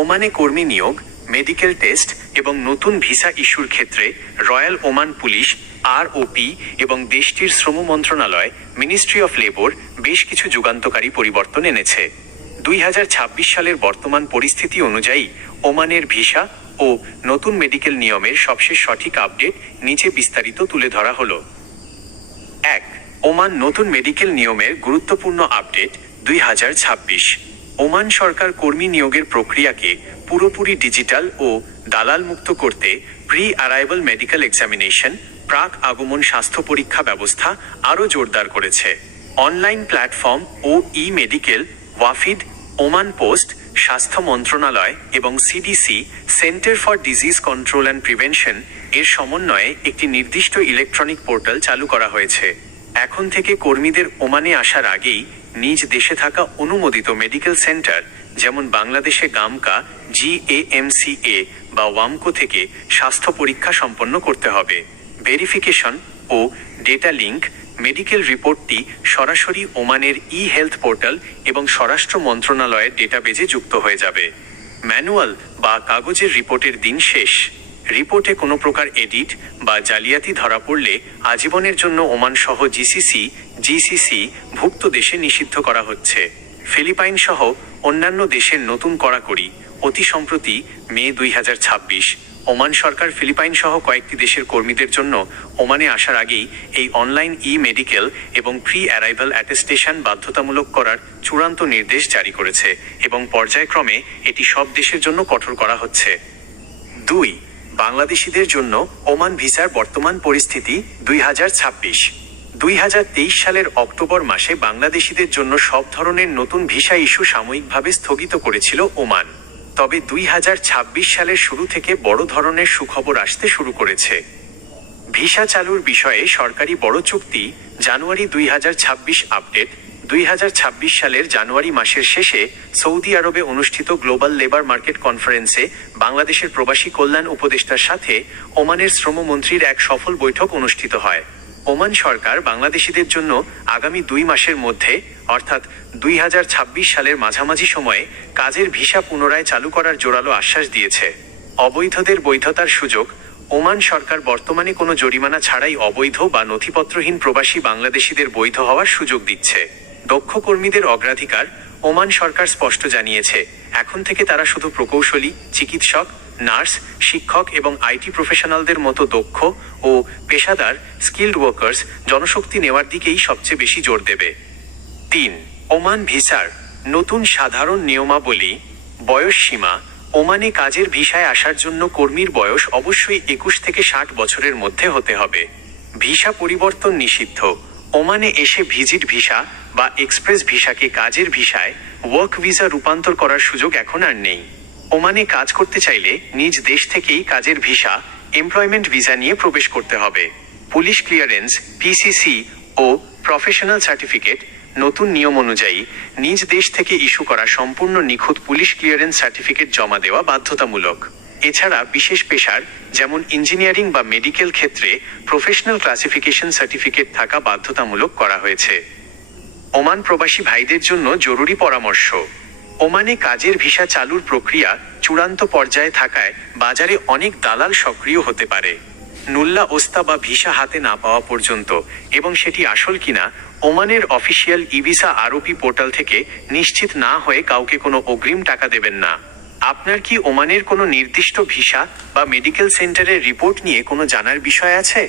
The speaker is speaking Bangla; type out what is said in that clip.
ওমানে কর্মী নিয়োগ, মেডিকেল টেস্ট এবং নতুন ভিসা ইস্যুর ক্ষেত্রে রয়্যাল ওমান পুলিশ ROP এবং দেশটির শ্রম মন্ত্রণালয় মিনিস্ট্রি অফ লেবার বেশ কিছু যুগান্তকারী পরিবর্তন এনেছে। 2026 সালের বর্তমান পরিস্থিতি অনুযায়ী ওমানের ভিসা ও নতুন মেডিকেল নিয়মের সবশেষ সঠিক আপডেট নিচে বিস্তারিত তুলে ধরা হলো। 1. ওমান নতুন মেডিকেল নিয়মের গুরুত্বপূর্ণ আপডেট 2026। ওমান সরকার কর্মী নিয়োগের প্রক্রিয়াকে পুরোপুরি ডিজিটাল ও দালাল মুক্ত করতে প্রি অ্যারাইভাল মেডিকেল এক্সামিনেশন প্রাক আগমন স্বাস্থ্য পরীক্ষা ব্যবস্থা আরও জোরদার করেছে। অনলাইন প্ল্যাটফর্ম ও মেডিকেল ওয়াফিদ, ওমান পোস্ট, স্বাস্থ্য মন্ত্রণালয় এবং CDC centre for disease control and prevention এর সমন্বয়ে একটি নির্দিষ্ট ইলেকট্রনিক পোর্টাল চালু করা হয়েছে। এখন থেকে কর্মীদের ওমানে আসার আগেই নিজ দেশে থাকা অনুমোদিত মেডিকেল সেন্টার যেমন বাংলাদেশে গামকা, GAMCA বা ওয়ামকো থেকে স্বাস্থ্য পরীক্ষা সম্পন্ন করতে হবে। ভেরিফিকেশন ও ডেটা লিঙ্ক, মেডিকেল রিপোর্টটি সরাসরি ওমানের হেলথ পোর্টাল এবং স্বরাষ্ট্র মন্ত্রণালয়ের ডেটাবেজে যুক্ত হয়ে যাবে। ম্যানুয়াল বা কাগজের রিপোর্টের দিন শেষ। রিপোর্টে কোনো প্রকার এডিট বা জালিয়াতি ধরা পড়লে আজীবনের জন্য ওমান সহ GCC ভুক্ত দেশে নিষিদ্ধ করা হচ্ছে। ফিলিপাইন সহ অন্যান্য দেশের নতুন কড়াকড়ি। অতি সম্প্রতি মে 2026 ওমান সরকার ফিলিপাইন সহ কয়েকটি দেশের কর্মীদের জন্য ওমানে আসার আগেই এই অনলাইন মেডিকেল এবং প্রি অ্যারাইভাল অ্যাটেস্টেশন বাধ্যতামূলক করার চূড়ান্ত নির্দেশ জারি করেছে এবং পর্যায়ক্রমে এটি সব দেশের জন্য কঠোর করা হচ্ছে। 2. বাংলাদেশিদের জন্য ওমান ভিসার বর্তমান পরিস্থিতি 2026। 2023 সালের অক্টোবর মাসে বাংলাদেশিদের জন্য সব ধরনের নতুন ভিসা ইস্যু সাময়িকভাবে স্থগিত করেছিল ওমান। তবে 2026 সালের শুরু থেকে বড় ধরনের সুখবর আসতে শুরু করেছে। ভিসা চালুর বিষয়ে সরকারি বড় চুক্তি জানুয়ারি 2026 আপডেট 2026 সালের জানুয়ারি মাসের শেষে সৌদি আরবে অনুষ্ঠিত গ্লোবাল লেবার মার্কেট কনফারেন্সে বাংলাদেশের প্রবাসী কল্যাণ উপদেষ্টার সাথে ওমানের শ্রমমন্ত্রীর এক সফল বৈঠক অনুষ্ঠিত হয়। ওমান সরকার বাংলাদেশিদের জন্য আগামী 2 মাসের মধ্যে অর্থাৎ 2026 সালের মাঝামাঝি সময়ে কাজের ভিসা পুনরায় চালু করার জোরালো আশ্বাস দিয়েছে। অবৈধদের বৈধতার সুযোগ। ওমান সরকার বর্তমানে কোনো জরিমানা ছাড়াই অবৈধ বা নথিপত্রহীন প্রবাসী বাংলাদেশিদের বৈধ হওয়ার সুযোগ দিচ্ছে। দক্ষ কর্মীদের অগ্রাধিকার। ওমান সরকার স্পষ্ট জানিয়েছে এখন থেকে তারা শুধু প্রকৌশলী, চিকিৎসক, নার্স, শিক্ষক এবং IT প্রফেশনালদের মতো দক্ষ ও পেশাদার স্কিল্ড ওয়ার্কার্স জনশক্তি নেওয়ার দিকেই সবচেয়ে বেশি জোর দেবে। 3. ওমান ভিসার নতুন সাধারণ নিয়মাবলী। বয়স সীমা। ওমানে কাজের ভিসায় আসার জন্য কর্মীর বয়স অবশ্যই 21 থেকে 60 বছরের মধ্যে হতে হবে। ভিসা পরিবর্তন নিষিদ্ধ। ওমানে এসে ভিজিট ভিসা বা এক্সপ্রেস ভিসাকে কাজের ভিসায় ওয়ার্ক ভিসা রূপান্তর করার সুযোগ এখন আর নেই। ওমানে কাজ করতে চাইলে নিজ দেশ থেকেই কাজের ভিসা, এমপ্লয়মেন্ট ভিসা নিয়ে প্রবেশ করতে হবে। পুলিশ ক্লিয়ারেন্স, PCC ও প্রফেশনাল সার্টিফিকেট। নতুন নিয়ম অনুযায়ী নিজ দেশ থেকে ইস্যু করা সম্পূর্ণ নিখুঁত পুলিশ ক্লিয়ারেন্স সার্টিফিকেট জমা দেওয়া বাধ্যতামূলক। এছাড়া বিশেষ পেশার যেমন ইঞ্জিনিয়ারিং বা মেডিকেল ক্ষেত্রে প্রফেশনাল ক্লাসিফিকেশন সার্টিফিকেট থাকা বাধ্যতামূলক করা হয়েছে। ওমান প্রবাসী ভাইদের জন্য জরুরি পরামর্শ। ওমানে কাজের ভিসা চালুর প্রক্রিয়া চূড়ান্ত পর্যায়ে থাকায় বাজারে অনেক দালাল সক্রিয় হতে পারে। নুল্লা ওস্তা বা ভিসা হাতে না পাওয়া পর্যন্ত এবং সেটি আসল কিনা ওমানের অফিসিয়াল ভিসা ROP পোর্টাল থেকে নিশ্চিত না হয়ে কাউকে কোনো অগ্রিম টাকা দেবেন না। আপনার কি ওমানের কোনো নির্দিষ্ট ভিসা বা মেডিকেল সেন্টারের রিপোর্ট নিয়ে কোনো জানার বিষয় আছে?